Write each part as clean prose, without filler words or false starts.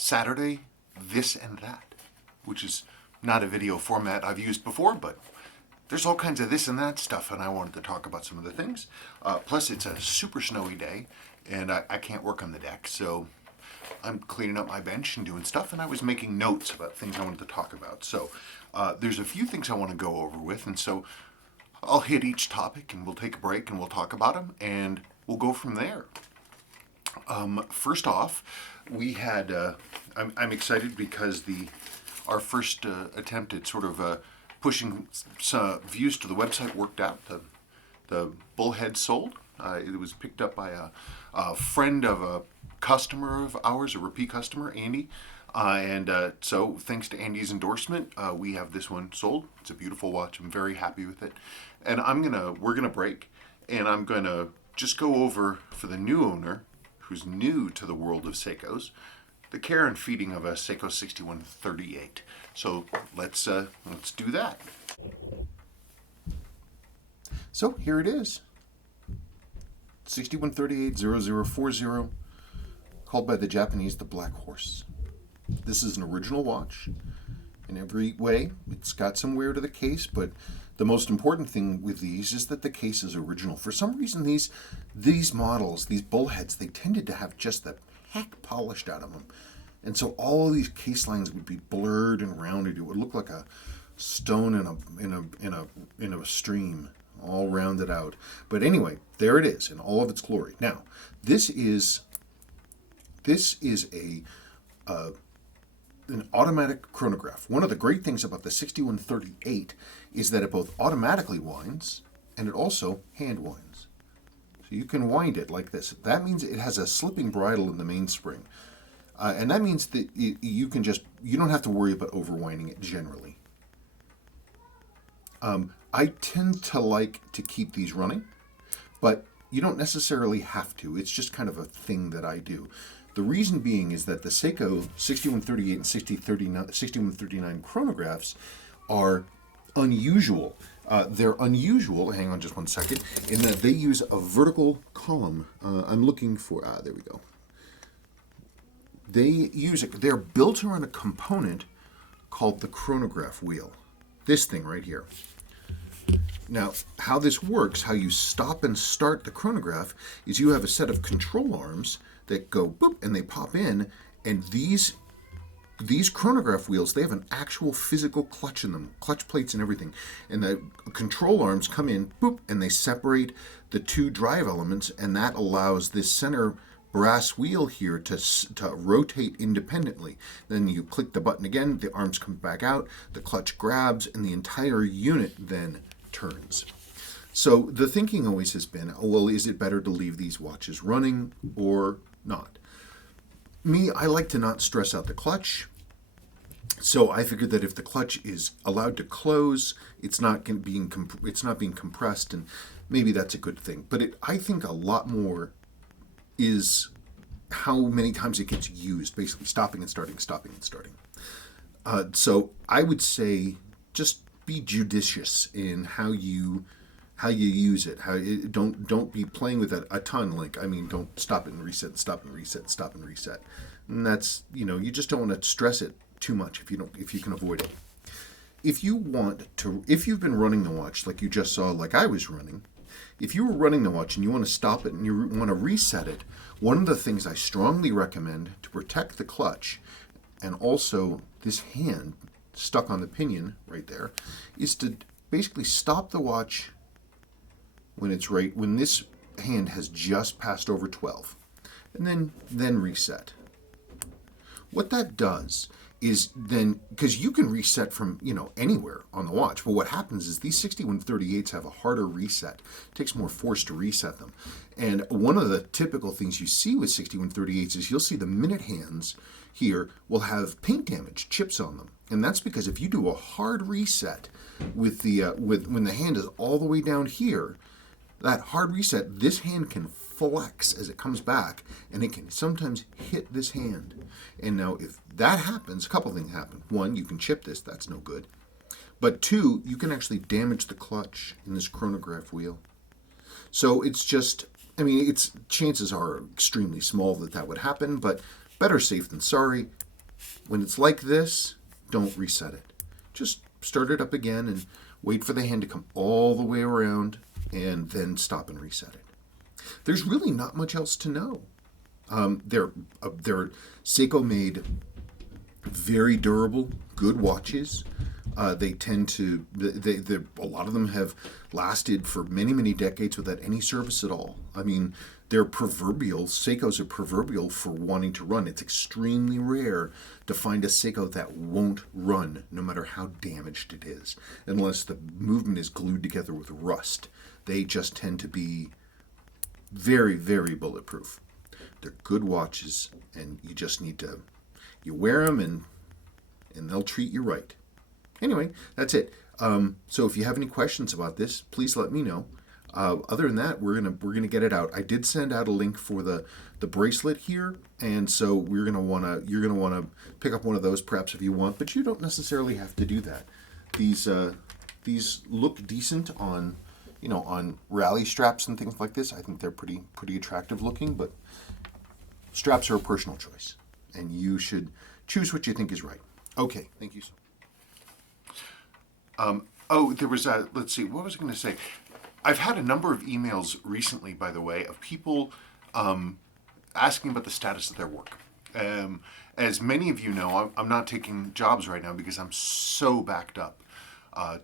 Saturday, this and that, which is not a video format I've used before, but there's all kinds of this and that stuff, and I wanted to talk about some of the things. Plus, it's a super snowy day, and I can't work on the deck, so I'm cleaning up my bench and doing stuff, and I was making notes about things I wanted to talk about. So there's a few things I want to go over with, and so I'll hit each topic, and we'll take a break, and we'll talk about them, and we'll go from there. First off, we had, I'm excited because our first attempt at sort of pushing some views to the website worked out. The Bullhead sold. It was picked up by a friend of a customer of ours, a repeat customer, Andy. So thanks to Andy's endorsement, we have this one sold. It's a beautiful watch. I'm very happy with it. And we're gonna break, and I'm gonna just go over for the new owner, who's new to the world of Seikos, the care and feeding of a Seiko 6138. So let's do that. So here it is, 6138-0040, called by the Japanese the Black Horse. This is an original watch. In every way, it's got some wear to the case, but the most important thing with these is that the case is original. For some reason, these models, these bullheads, they tended to have just the heck polished out of them. And so all of these case lines would be blurred and rounded. It would look like a stone in a stream, all rounded out. But anyway, there it is in all of its glory. Now, this is an automatic chronograph. One of the great things about the 6138 is that it both automatically winds and it also hand winds. So you can wind it like this. That means it has a slipping bridle in the mainspring. And that means that you don't have to worry about overwinding it generally. I tend to like to keep these running, but you don't necessarily have to. It's just kind of a thing that I do. The reason being is that the Seiko 6138 and 6139 chronographs are unusual. They're unusual, hang on just one second, in that they use a vertical column. I'm looking for, there we go. They're built around a component called the chronograph wheel. This thing right here. Now, how this works, how you stop and start the chronograph, is you have a set of control arms that go boop and they pop in, and these chronograph wheels, they have an actual physical clutch in them, clutch plates and everything. And the control arms come in, boop, and they separate the two drive elements, and that allows this center brass wheel here to rotate independently. Then you click the button again, the arms come back out, the clutch grabs, and the entire unit then turns. So the thinking always has been, well, is it better to leave these watches running or not? Me, I like to not stress out the clutch. So I figured that if the clutch is allowed to close, it's not being compressed, and maybe that's a good thing. But I think a lot more is how many times it gets used, basically stopping and starting, stopping and starting. So I would say just be judicious in how you use it. Don't be playing with it a ton. Don't stop it and reset, stop and reset, stop and reset. And that's, you just don't want to stress it too much if you can avoid it. If you've been running the watch like you just saw, like I was running, if you were running the watch and you want to stop it and you want to reset it, one of the things I strongly recommend to protect the clutch and also this hand stuck on the pinion right there is to basically stop the watch when this hand has just passed over 12, and then reset. What that does is then, because you can reset from anywhere on the watch, but what happens is these 6138s have a harder reset. It takes more force to reset them. And one of the typical things you see with 6138s is you'll see the minute hands here will have paint damage, chips on them. And that's because if you do a hard reset with when the hand is all the way down here, that hard reset, this hand can flex as it comes back, and it can sometimes hit this hand. And now if that happens, a couple things happen. One, you can chip this, that's no good. But two, you can actually damage the clutch in this chronograph wheel. So it's just, chances are extremely small that would happen, but better safe than sorry. When it's like this, don't reset it. Just start it up again and wait for the hand to come all the way around and then stop and reset it. There's really not much else to know. They're Seiko made very durable, good watches. They tend to, a lot of them have lasted for many, many decades without any service at all. I mean, they're proverbial, Seikos are proverbial for wanting to run. It's extremely rare to find a Seiko that won't run, no matter how damaged it is, unless the movement is glued together with rust. They just tend to be very, very bulletproof. They're good watches, and you just need to, you wear them and they'll treat you right. Anyway, that's it. So if you have any questions about this, please let me know. Other than that, we're gonna get it out. I did send out a link for the bracelet here, and so you're gonna wanna pick up one of those perhaps if you want, but you don't necessarily have to do that. These look decent on on rally straps and things like this. I think they're pretty attractive looking, but straps are a personal choice, and you should choose what you think is right. Okay, thank you so much. Oh, there was let's see, what was I going to say? I've had a number of emails recently, by the way, of people asking about the status of their work. As many of you know, I'm not taking jobs right now because I'm so backed up.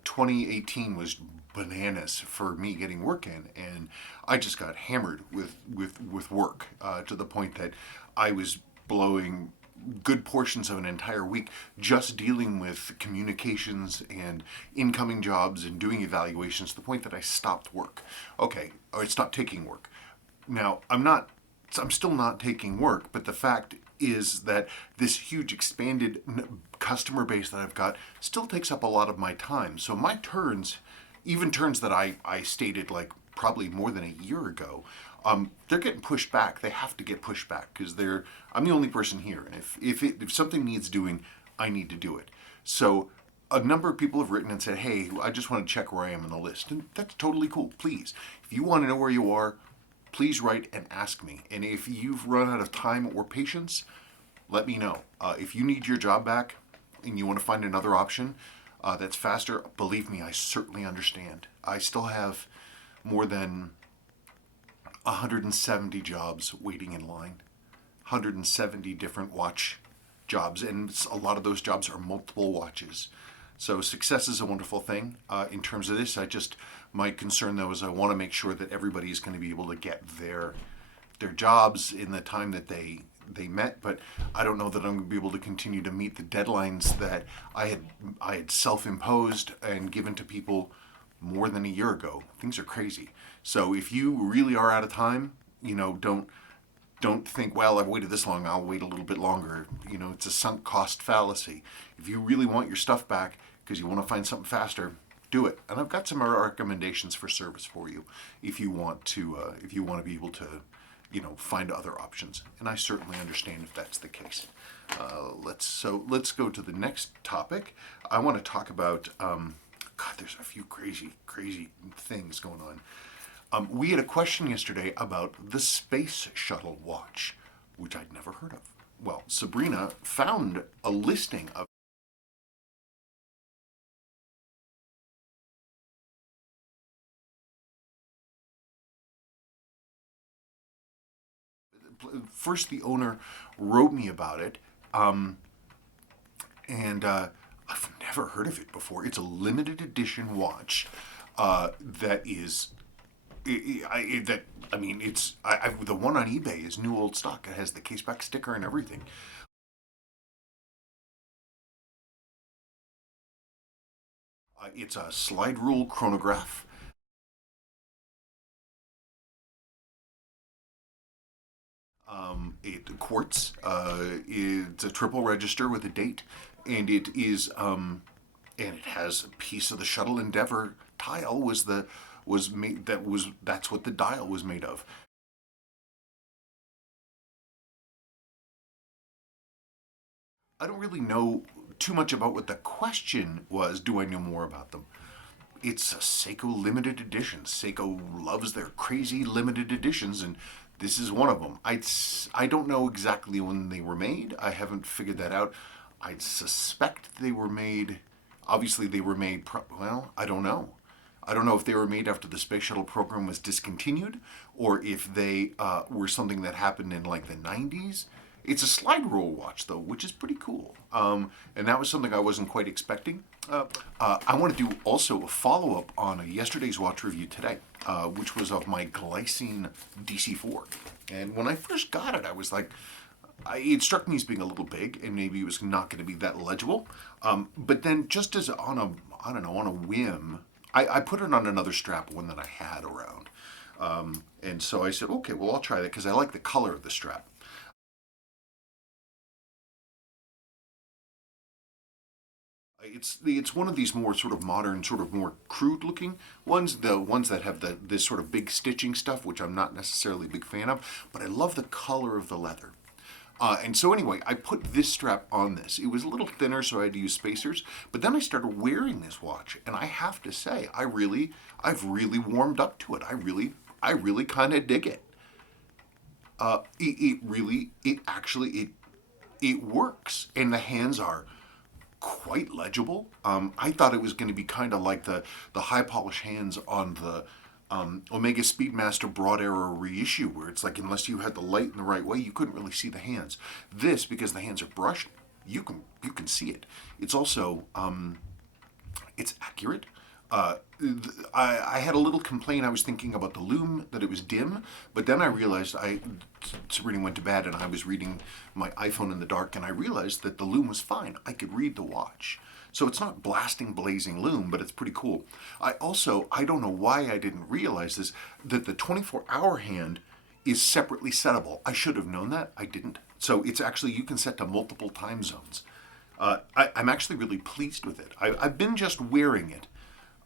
2018 was bananas for me getting work in, and I just got hammered with work to the point that I was blowing good portions of an entire week just dealing with communications and incoming jobs and doing evaluations to the point that I stopped work. Okay, or I stopped taking work. Now, I'm still not taking work, but the fact is that this huge expanded customer base that I've got still takes up a lot of my time. So my turns, even turns that I stated like probably more than a year ago, they're getting pushed back. They have to get pushed back because I'm the only person here, and if something needs doing, I need to do it. So a number of people have written and said, "Hey, I just want to check where I am on the list," and that's totally cool. Please, if you want to know where you are, please write and ask me. And if you've run out of time or patience, let me know. If you need your job back and you want to find another option that's faster, believe me, I certainly understand. I still have more than 170 jobs waiting in line, 170 different watch jobs, and a lot of those jobs are multiple watches. So success is a wonderful thing. In terms of this, my concern though is I want to make sure that everybody is going to be able to get their jobs in the time that they met, but I don't know that I'm going to be able to continue to meet the deadlines that I had self-imposed and given to people more than a year ago. Things are crazy. So if you really are out of time, don't think, well, I've waited this long, I'll wait a little bit longer. It's a sunk cost fallacy. If you really want your stuff back because you want to find something faster, do it. And I've got some recommendations for service for you if you want to be able to find other options. And I certainly understand if that's the case. Let's go to the next topic. I want to talk about there's a few crazy things going on. We had a question yesterday about the Space Shuttle watch, which I'd never heard of. Well, Sabrina found a listing of first the owner wrote me about it, and I've never heard of it before. It's a limited edition watch that is the one on eBay is new old stock. It has the caseback sticker and everything. It's a slide rule chronograph. It quartz. It's a triple register with a date, and it is and it has a piece of the Shuttle Endeavour tile that's what the dial was made of. I don't really know too much about what the question was. Do I know more about them? It's a Seiko limited edition. Seiko loves their crazy limited editions, and This is one of them. I don't know exactly when they were made. I haven't figured that out. I suspect they were made, obviously they were made, well, I don't know. I don't know if they were made after the space shuttle program was discontinued or if they were something that happened in like the 90s. It's a slide rule watch though, which is pretty cool. And that was something I wasn't quite expecting. I want to do also a follow-up on yesterday's watch review today, which was of my Glycine DC4. And when I first got it, I was like, it struck me as being a little big and maybe it was not going to be that legible. But then just as on a, I don't know, on a whim, I put it on another strap, one that I had around. And so I said, okay, well, I'll try that because I like the color of the strap. It's one of these more sort of modern, sort of more crude looking ones, the ones that have this sort of big stitching stuff, which I'm not necessarily a big fan of, but I love the color of the leather. And so anyway, I put this strap on this. It was a little thinner, so I had to use spacers. But then I started wearing this watch, and I have to say, I've really warmed up to it. I really kind of dig it. It works, and the hands are quite legible. I thought it was going to be kind of like the high polish hands on the Omega Speedmaster Broad Arrow reissue, where it's like unless you had the light in the right way, you couldn't really see the hands. This, because the hands are brushed, you can see it. It's also it's accurate. I had a little complaint. I was thinking about the lume, that it was dim, but then I realized Sabrina went to bed and I was reading my iPhone in the dark and I realized that the lume was fine. I could read the watch. So it's not blasting, blazing lume, but it's pretty cool. I don't know why I didn't realize this, that the 24-hour hand is separately settable. I should have known that. I didn't. So it's actually, you can set to multiple time zones. I'm actually really pleased with it. I've been just wearing it.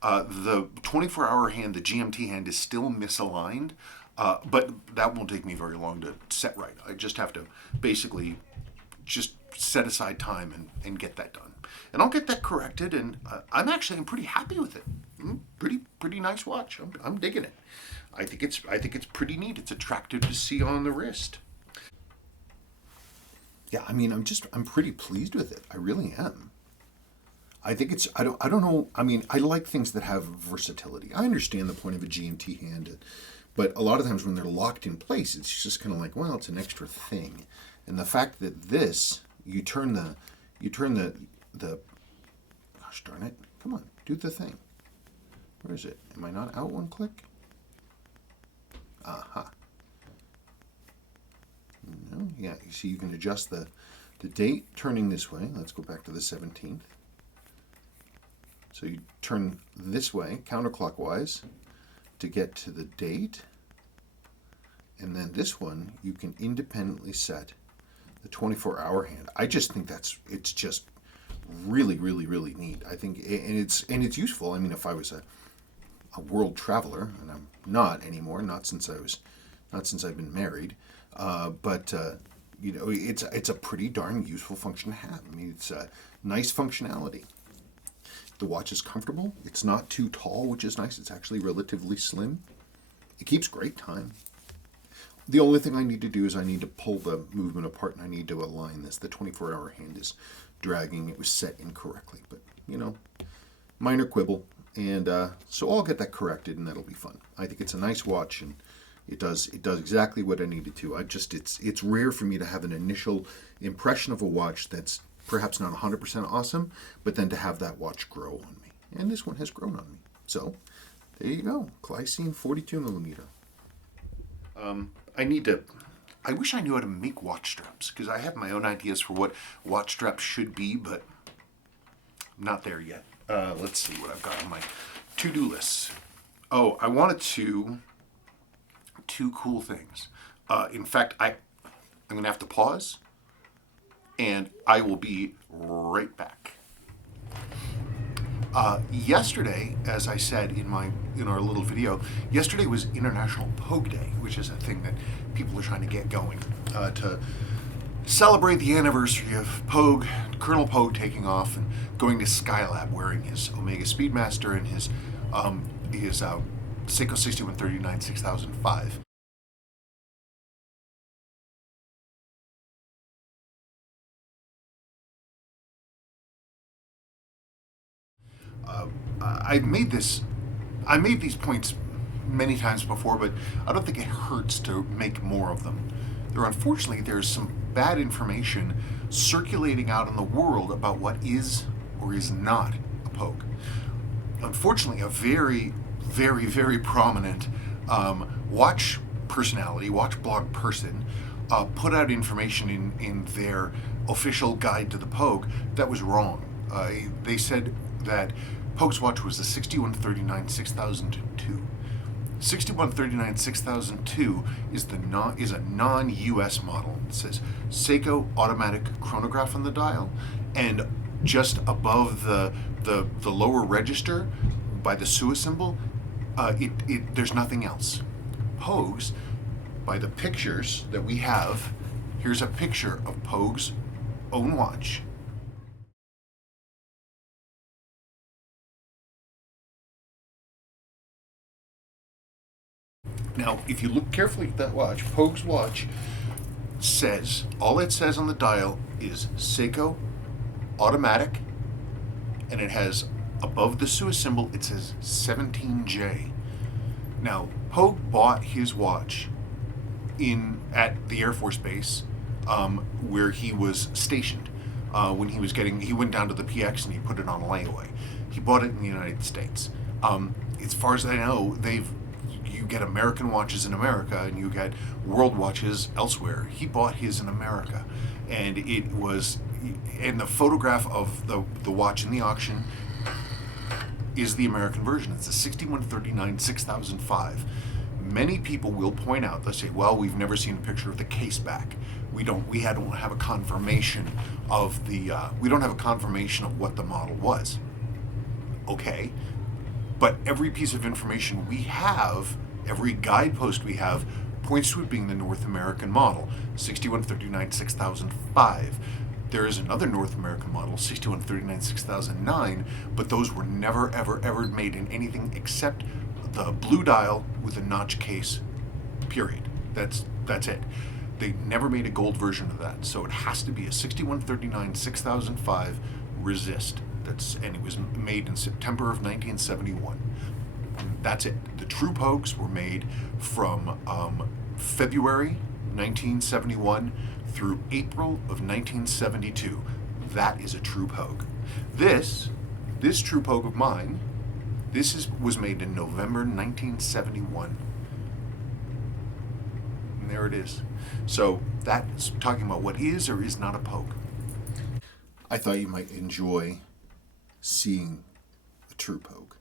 The 24-hour hand, the GMT hand, is still misaligned, but that won't take me very long to set right. I just have to basically just set aside time and get that done. And I'll get that corrected, and I'm pretty happy with it. Pretty nice watch. I'm digging it. I think it's pretty neat. It's attractive to see on the wrist. Yeah, I mean, I'm pretty pleased with it. I really am. I think I don't know. I mean, I like things that have versatility. I understand the point of a GMT hand, but a lot of times when they're locked in place, it's just kind of like, well, it's an extra thing. And the fact that this, you turn the, gosh darn it, come on, do the thing. Where is it? Am I not out one click? Aha. No, yeah, you see you can adjust the date turning this way. Let's go back to the 17th. So you turn this way, counterclockwise, to get to the date. And then this one, you can independently set the 24-hour hand. I just think it's just really, really, really neat. I think, and it's useful. I mean, if I was a world traveler, and I'm not anymore, not since I've been married, but you know, it's a pretty darn useful function to have. I mean, it's a nice functionality. The watch is comfortable. It's not too tall, which is nice. It's actually relatively slim. It keeps great time. The only thing I need to do is I need to pull the movement apart and I need to align this. The 24-hour hand is dragging. It was set incorrectly, but you know, minor quibble. And so I'll get that corrected and that'll be fun. I think it's a nice watch and it does exactly what I needed to. It's rare for me to have an initial impression of a watch that's perhaps not 100% awesome, but then to have that watch grow on me. And this one has grown on me. So there you go, Glycine 42 millimeter. I wish I knew how to make watch straps, because I have my own ideas for what watch straps should be, but I'm not there yet. Let's see what I've got on my to-do list. Oh, I wanted two cool things. In fact, I'm going to have to pause, and I will be right back. Yesterday, as I said in our little video, yesterday was International Pogue Day, which is a thing that people are trying to get going to celebrate the anniversary of Pogue, Colonel Pogue taking off and going to Skylab wearing his Omega Speedmaster and his Seiko 6139 6005. I've made this. I made these points many times before, but I don't think it hurts to make more of them. Unfortunately, there's some bad information circulating out in the world about what is or is not a Pogue. Unfortunately, a very, very, very prominent watch personality, watch blog person, put out information in their official guide to the Pogue that was wrong. They said that Pogue's watch was a 6139 6002. 6139 6002 is a non-US model. It says Seiko automatic chronograph on the dial, and just above the lower register by the SUA symbol, there's nothing else. Pogue's, by the pictures that we have, here's a picture of Pogue's own watch. Now, if you look carefully at that watch, Pogue's watch says, all it says on the dial is Seiko automatic, and it has above the SUA symbol, it says 17J. Now, Pogue bought his watch at the Air Force Base where he was stationed. When he went down to the PX and he put it on layaway. He bought it in the United States. As far as I know, you get American watches in America and you get world watches elsewhere. He bought his in America, and the photograph of the watch in the auction is the American version. It's a 6139 6005. Many people will point out, they'll say, well, we've never seen a picture of the case back. We don't have a confirmation of what the model was. Okay, but every piece of information we have, every guidepost we have, points to it being the North American model, 6139 6005. There is another North American model, 6139 6009, but those were never, ever, ever made in anything except the blue dial with a notch case, period. That's it. They never made a gold version of that, so it has to be a 6139 6005 Resist. And it was made in September of 1971. That's it. The true Pogues were made from February 1971 through April of 1972. That is a true Pogue. This true Pogue of mine, was made in November 1971. And there it is. So that's talking about what is or is not a Pogue. I thought you might enjoy seeing a true Pogue,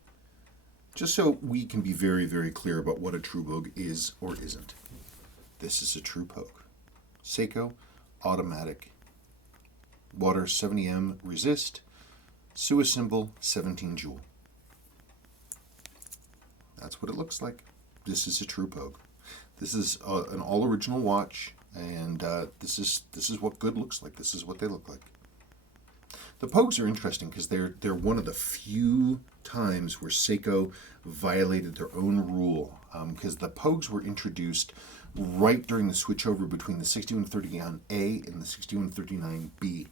just so we can be very, very clear about what a true Pogue is or isn't. This is a true Pogue. Seiko automatic, water 70M resist, SUA symbol 17 joule. That's what it looks like. This is a true Pogue. This is an all original watch, and this is what good looks like. This is what they look like. The Pogues are interesting because they're one of the few times where Seiko violated their own rule, because the Pogues were introduced right during the switchover between the 6139A and the 6139B. The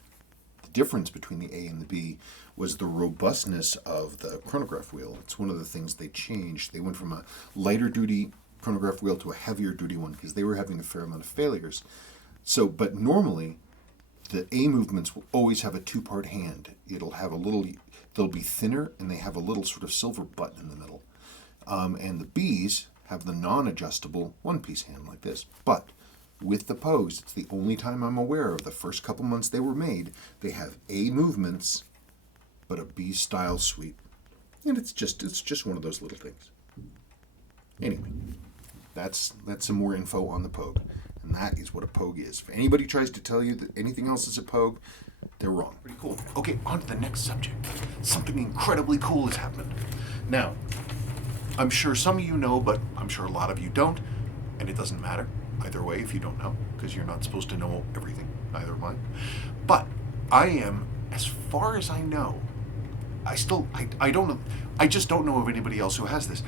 difference between the A and the B was the robustness of the chronograph wheel. It's one of the things they changed. They went from a lighter duty chronograph wheel to a heavier duty one because they were having a fair amount of failures. But normally, the A movements will always have a two-part hand. They'll be thinner, and they have a little sort of silver button in the middle. And the Bs have the non-adjustable one-piece hand like this. But with the Pogues, it's the only time I'm aware of, the first couple months they were made, they have A movements, but a B style sweep. And it's just one of those little things. Anyway, that's some more info on the Pogue. And that is what a Pogue is. If anybody tries to tell you that anything else is a Pogue, they're wrong. Pretty cool. Okay, on to the next subject. Something incredibly cool has happened. Now, I'm sure some of you know, but I'm sure a lot of you don't, and it doesn't matter either way if you don't know, because you're not supposed to know everything, neither am I. But I am, as far as I know, I don't know, I just don't know of anybody else who has this.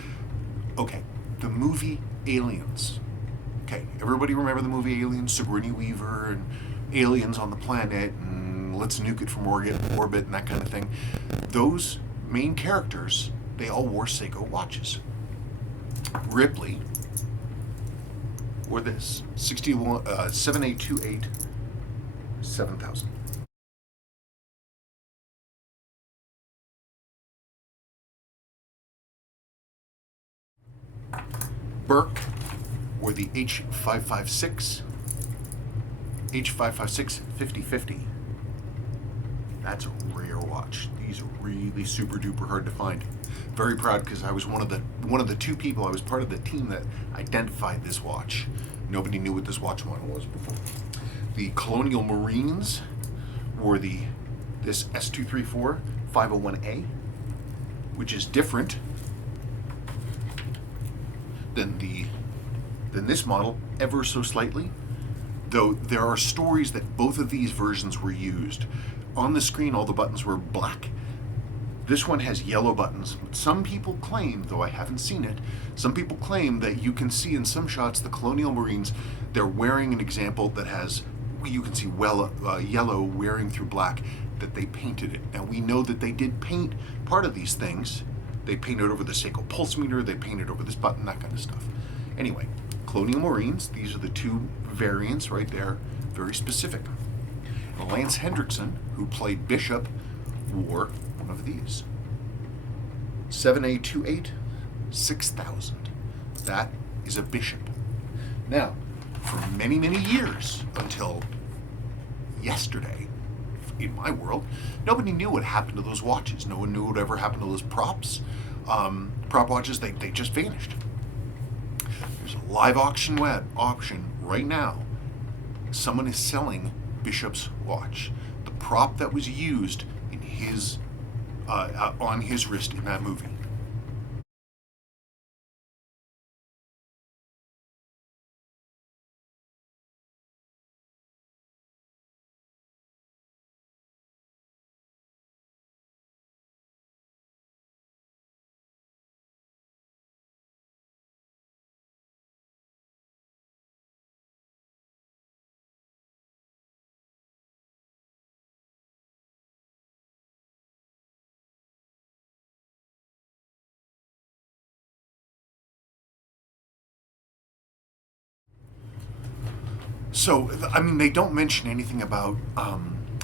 Okay, the movie Aliens. Okay, everybody remember the movie Aliens, Sigourney Weaver, and aliens on the planet, and let's nuke it from orbit and that kind of thing. Those main characters, they all wore Seiko watches. Ripley wore this 7828 7000. Burke wore the H556 5050. That's a rare watch. These are really super duper hard to find. Very proud because I was one of the two people. I was part of the team that identified this watch. Nobody knew what this watch model was before. The Colonial Marines wore this S234 501A, which is different than this model ever so slightly. Though there are stories that both of these versions were used. On the screen, all the buttons were black. This one has yellow buttons. Some people claim, though I haven't seen it, some people claim that you can see in some shots the Colonial Marines, they're wearing an example that has, you can see yellow wearing through black, that they painted it. Now we know that they did paint part of these things. They painted over the Seiko pulse meter, they painted over this button, that kind of stuff. Anyway, Colonial Marines, these are the two variants right there, very specific. Lance Hendrickson, who played Bishop, wore one of these. 7A28 6000. That is a Bishop. Now, for many, many years, until yesterday, in my world, nobody knew what happened to those watches. No one knew what ever happened to those props. Prop watches, they just vanished. There's a live auction right now. Someone is selling Bishop's watch, the prop that was used in his on his wrist in that movie. So, I mean, they don't mention anything about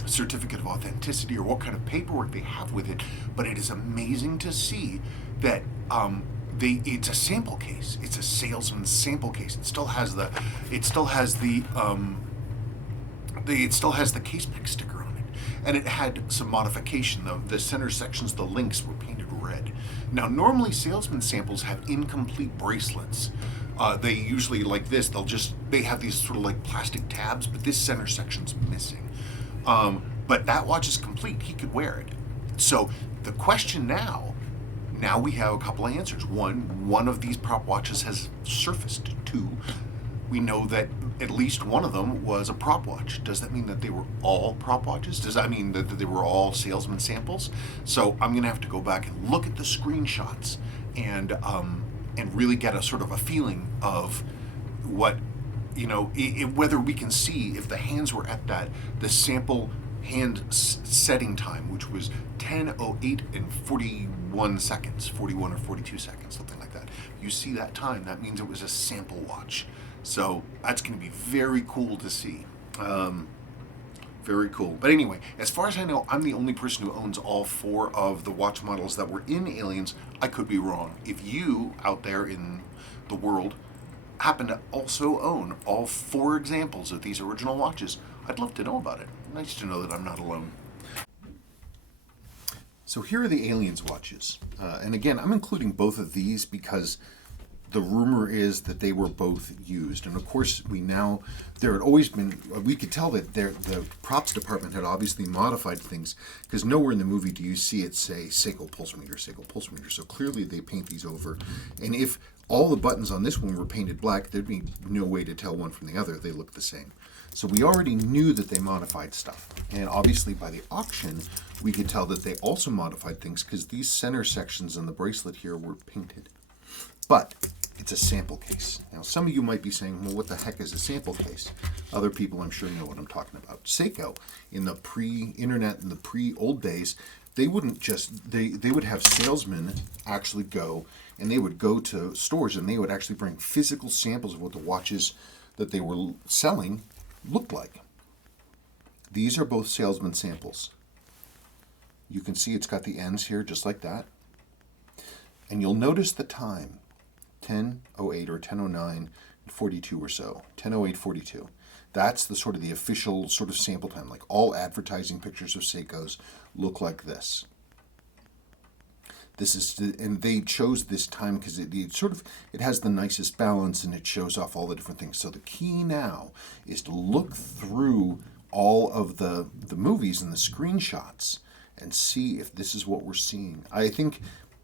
certificate of authenticity or what kind of paperwork they have with it, but it is amazing to see that it's a sample case. It's a salesman sample case. It still has the case pack sticker on it, and it had some modification. The center sections, the links were painted red. Now, normally salesman samples have incomplete bracelets. They usually, like this, they have these sort of like plastic tabs, but this center section's missing. But that watch is complete. He could wear it. So the question now we have a couple of answers. One of these prop watches has surfaced. Two, we know that at least one of them was a prop watch. Does that mean that they were all prop watches? Does that mean that they were all salesman samples? So I'm gonna have to go back and look at the screenshots and really get a sort of a feeling of what, whether we can see if the hands were at the sample hand setting time, which was 10:08 and 41 seconds, 41 or 42 seconds, something like that. You see that time, that means it was a sample watch. So that's going to be very cool to see. Very cool. But anyway, as far as I know, I'm the only person who owns all four of the watch models that were in Aliens. I could be wrong. If you out there in the world happen to also own all four examples of these original watches, I'd love to know about it. Nice to know that I'm not alone. So here are the Aliens watches. And again, I'm including both of these because the rumor is that they were both used. And of course, there had always been, we could tell that the props department had obviously modified things, because nowhere in the movie do you see it say Seiko pulse meter, Seiko pulse meter. So clearly they paint these over. And if all the buttons on this one were painted black, there'd be no way to tell one from the other. They look the same. So we already knew that they modified stuff. And obviously by the auction, we could tell that they also modified things because these center sections in the bracelet here were painted. But It's a sample case. Now, some of you might be saying, well, what the heck is a sample case? Other people, I'm sure, know what I'm talking about. Seiko, in the pre-internet, in the pre-old days, they wouldn't just, they would have salesmen actually go, and they would go to stores, and they would actually bring physical samples of what the watches that they were selling looked like. These are both salesman samples. You can see it's got the ends here, just like that. And you'll notice the time. 10:08 or 10:09, 42 or so. 10:08, 42. That's the sort of the official sort of sample time. Like all advertising pictures of Seikos look like this. This is, and they chose this time because it has the nicest balance and it shows off all the different things. So the key now is to look through all of the movies and the screenshots and see if this is what we're seeing. I think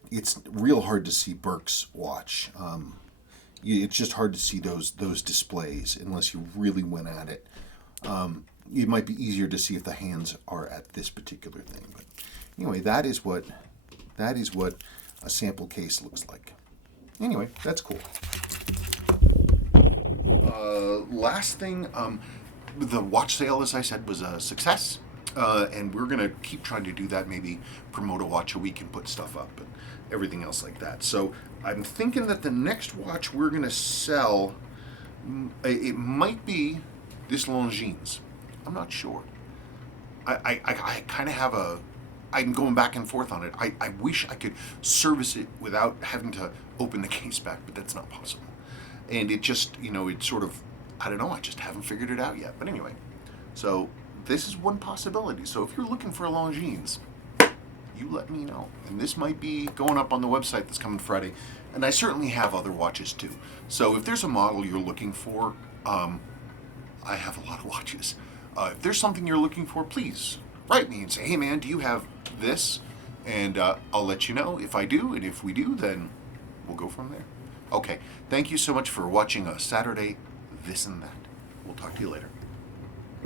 it's real hard to see Burke's watch. It's just hard to see those displays unless you really went at it. It might be easier to see if the hands are at this particular thing. But anyway, that is what a sample case looks like. Anyway, that's cool. Last thing, the watch sale, as I said, was a success. And we're going to keep trying to do that, maybe promote a watch a week and put stuff up and everything else like that. So I'm thinking that the next watch we're going to sell, it might be this Longines. I'm not sure. I kind of have I'm going back and forth on it. I wish I could service it without having to open the case back, but that's not possible. And it just, it's sort of, I don't know, I just haven't figured it out yet. But anyway, so this is one possibility. So if you're looking for a Longines, you let me know. And this might be going up on the website that's coming Friday. And I certainly have other watches too. So if there's a model you're looking for, I have a lot of watches. If there's something you're looking for, please write me and say, hey man, do you have this? And I'll let you know if I do. And if we do, then we'll go from there. Okay, thank you so much for watching Saturday This and That. We'll talk to you later.